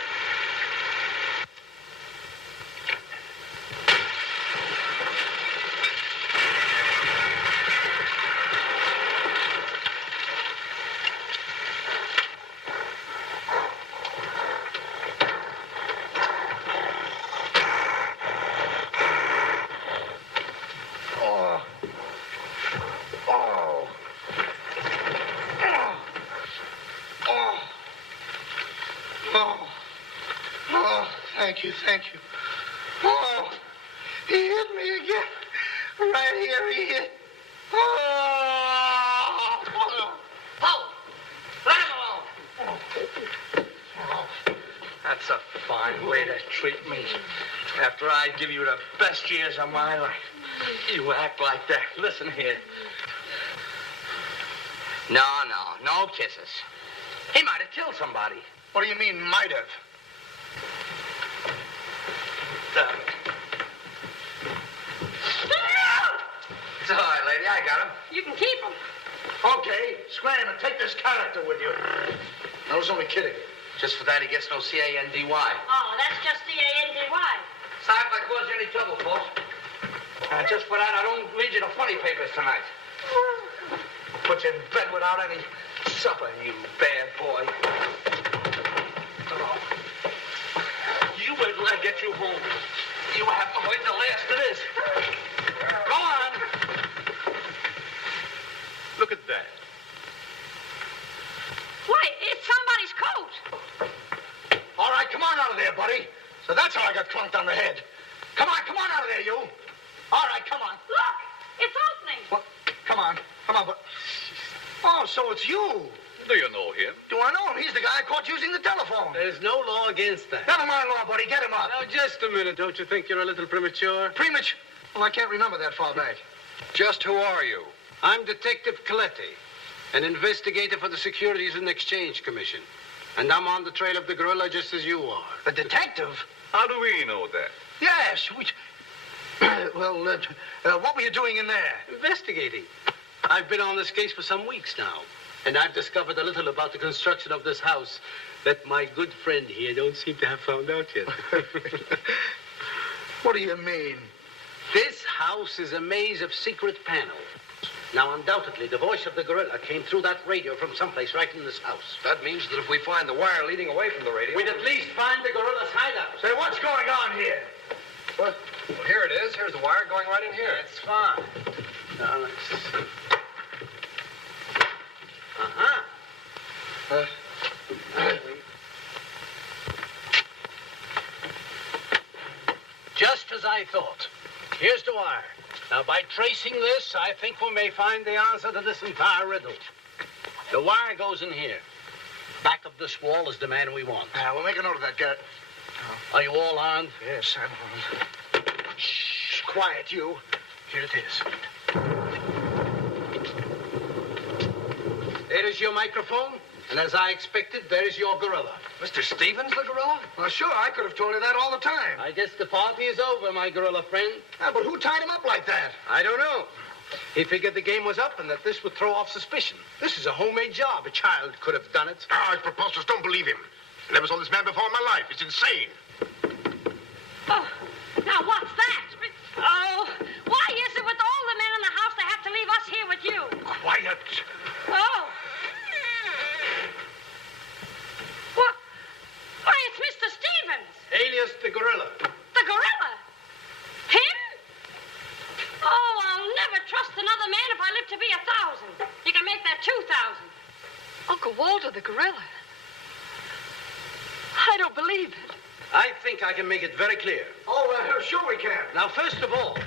Thank you. Oh, he hit me again. Right here, he hit. Oh! Paul! Let him alone! That's a fine way to treat me. After I give you the best years of my life, you act like that. Listen here. No kisses. He might have killed somebody. What do you mean, might have? It's all right, lady. I got him. You can keep him. Okay, scram and take this character with you. I was only kidding. Just for that, he gets no C-A-N-D-Y. Oh, that's just C-A-N-D-Y. Sorry if I caused you any trouble, folks. Just for that, I don't read you the funny papers tonight. Put you in bed without any supper, you bad boy. You wait till I get you home. You have to wait the last of this. Go on. Look at that. Why, it's somebody's coat. All right, come on out of there, buddy. So that's how I got clunked on the head. Come on out of there, you. All right, come on. Look, it's opening. What? Come on, but... Oh, so it's you. Do you know him? Do I know him? He's the guy I caught using the telephone. There's no law against that. Never mind law, buddy. Get him up. Now, just a minute. Don't you think you're a little premature? Premature? Well, I can't remember that far back. Just who are you? I'm Detective Coletti, an investigator for the Securities and Exchange Commission. And I'm on the trail of the gorilla just as you are. The detective? How do we know that? Yes, we... Well, what were you doing in there? Investigating. I've been on this case for some weeks now. And I've discovered a little about the construction of this house that my good friend here don't seem to have found out yet. What do you mean? This house is a maze of secret panels. Now, undoubtedly, the voice of the gorilla came through that radio from someplace right in this house. That means that if we find the wire leading away from the radio... We'd at least find the gorilla's hideout. Say, what's going on here? What? Well, here it is. Here's the wire going right in here. That's fine. Now, let's see. Just as I thought. Here's the wire. Now, by tracing this, I think we may find the answer to this entire riddle. The wire goes in here. Back of this wall is the man we want. We'll make a note of that, Garrett. Are you all armed? Yes, I'm armed. Shh, quiet, you. Here it is. There is your microphone, and as I expected, there is your gorilla. Mr. Stevens, the gorilla? Well, sure, I could have told you that all the time. I guess the party is over, my gorilla friend. But who tied him up like that? I don't know. He figured the game was up and that this would throw off suspicion. This is a homemade job. A child could have done it. It's preposterous. Don't believe him. I never saw this man before in my life. It's insane. Oh, now what's that? Oh, why is it with all the men in the house they have to leave us here with you? Quiet. Oh. What? Why, it's Mr. Stevens. Alias the gorilla. The gorilla? Him? Oh, I'll never trust another man if I live to be 1,000. You can make that 2,000. Uncle Walter, the gorilla. I don't believe it. I think I can make it very clear. Sure we can. Now, first of all,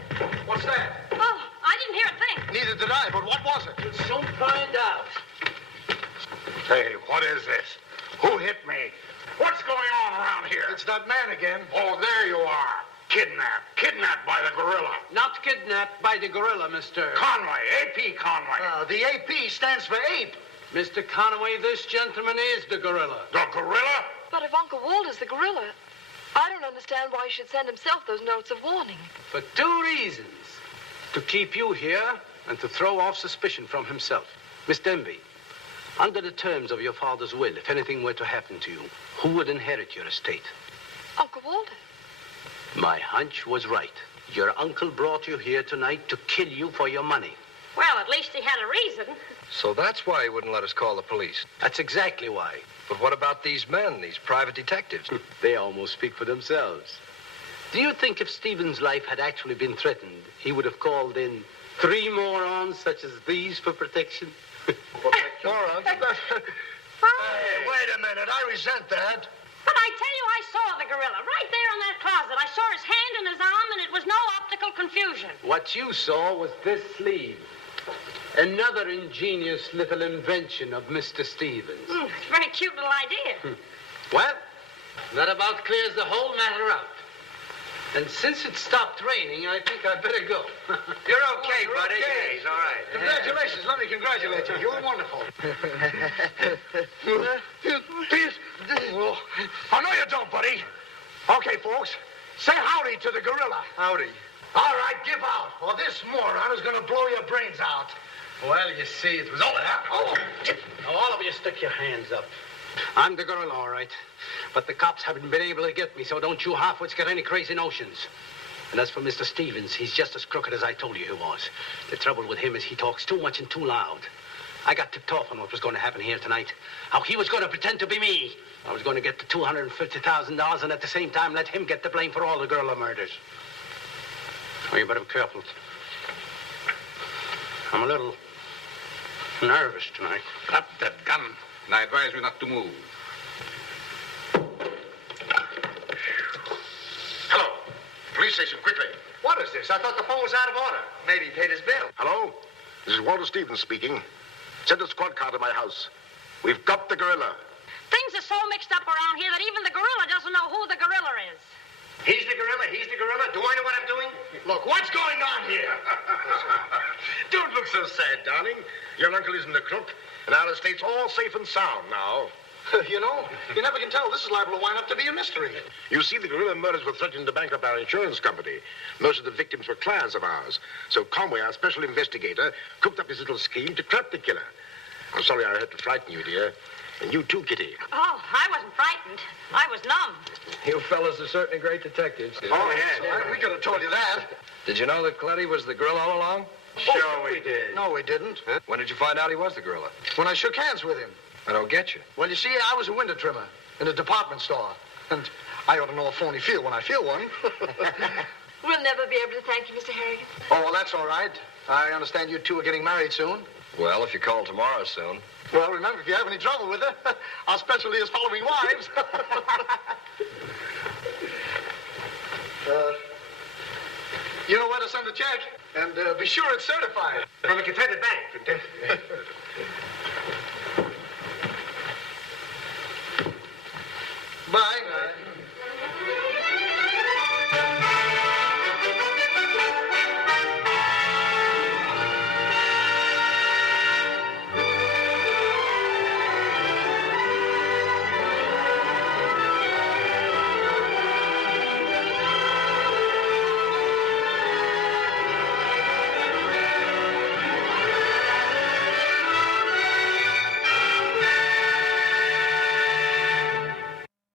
What's that? Oh, I didn't hear a thing. Neither did I, but what was it? we'll soon find out. Hey, what is this? Who hit me? What's going on around here? It's that man again. Oh, there you are. Kidnapped. Kidnapped by the gorilla. Not kidnapped by the gorilla, Mr. Conway. A.P. Conway. The AP stands for ape. Mr. Conway, this gentleman is the gorilla. The gorilla? But if Uncle Walter's the gorilla, I don't understand why he should send himself those notes of warning. For 2 reasons. To keep you here and to throw off suspicion from himself. Miss Denby, Under the terms of your father's will, if anything were to happen to you, who would inherit your estate? Uncle Walter. My hunch was right. Your uncle brought you here tonight to kill you for your money. Well, at least he had a reason. So that's why he wouldn't let us call the police. That's exactly why. But what about these men, these private detectives? They almost speak for themselves. Do you think if Stephen's life had actually been threatened, he would have called in 3 morons such as these for protection? Morons? Hey, wait a minute. I resent that. But I tell you, I saw the gorilla right there in that closet. I saw his hand and his arm, and it was no optical confusion. What you saw was this sleeve. Another ingenious little invention of Mr. Stevens. It's a very cute little idea. Well, that about clears the whole matter out. And since it stopped raining, I think I'd better go. You're okay, buddy. okay. Yeah, he's all right. Congratulations. Let me congratulate you. You were wonderful. Please. Oh, no, you don't, buddy. Okay, folks. Say howdy to the gorilla. Howdy. All right, give out, or this moron is going to blow your brains out. Well, you see, it was all that. Oh. Now, all of you stick your hands up. I'm the gorilla, all right. But the cops haven't been able to get me, so don't you half-wits get any crazy notions. And as for Mr. Stevens, he's just as crooked as I told you he was. The trouble with him is he talks too much and too loud. I got tipped off on what was going to happen here tonight. How he was going to pretend to be me. I was going to get the $250,000 and at the same time let him get the blame for all the gorilla murders. Oh, you better be careful. I'm a little nervous tonight. Drop that gun, and I advise you not to move. Hello. Police station, quickly. What is this? I thought the phone was out of order. Maybe he paid his bill. Hello? This is Walter Stevens speaking. Send a squad car to my house. We've got the gorilla. Things are so mixed up around here that even the gorilla doesn't know who the gorilla is. He's the gorilla. He's the gorilla. Do I know what I'm doing? Look, what's going on here? Don't look so sad, darling. Your uncle isn't a crook, and our estate's all safe and sound now. You know, you never can tell. This is liable to wind up to be a mystery. You see, the gorilla murders were threatening to bankrupt our insurance company. Most of the victims were clients of ours. So Conway, our special investigator, cooked up his little scheme to trap the killer. I'm sorry I had to frighten you, dear. And you too, Kitty. Oh, I wasn't frightened. I was numb. You fellas are certainly great detectives. Oh, yeah. We could have told you that. Did you know that Coletti was the gorilla all along? Sure we did. No, we didn't. When did you find out he was the gorilla? When I shook hands with him. I don't get you. Well, you see, I was a window trimmer in a department store. And I ought to know a phony feel when I feel one. We'll never be able to thank you, Mr. Harrigan. Oh, well, that's all right. I understand you two are getting married soon. Well, if you call tomorrow soon. Well, remember, if you have any trouble with her, our specialty is following wives. You know where to send the check? And be sure it's certified. From a Confederate bank. Bye.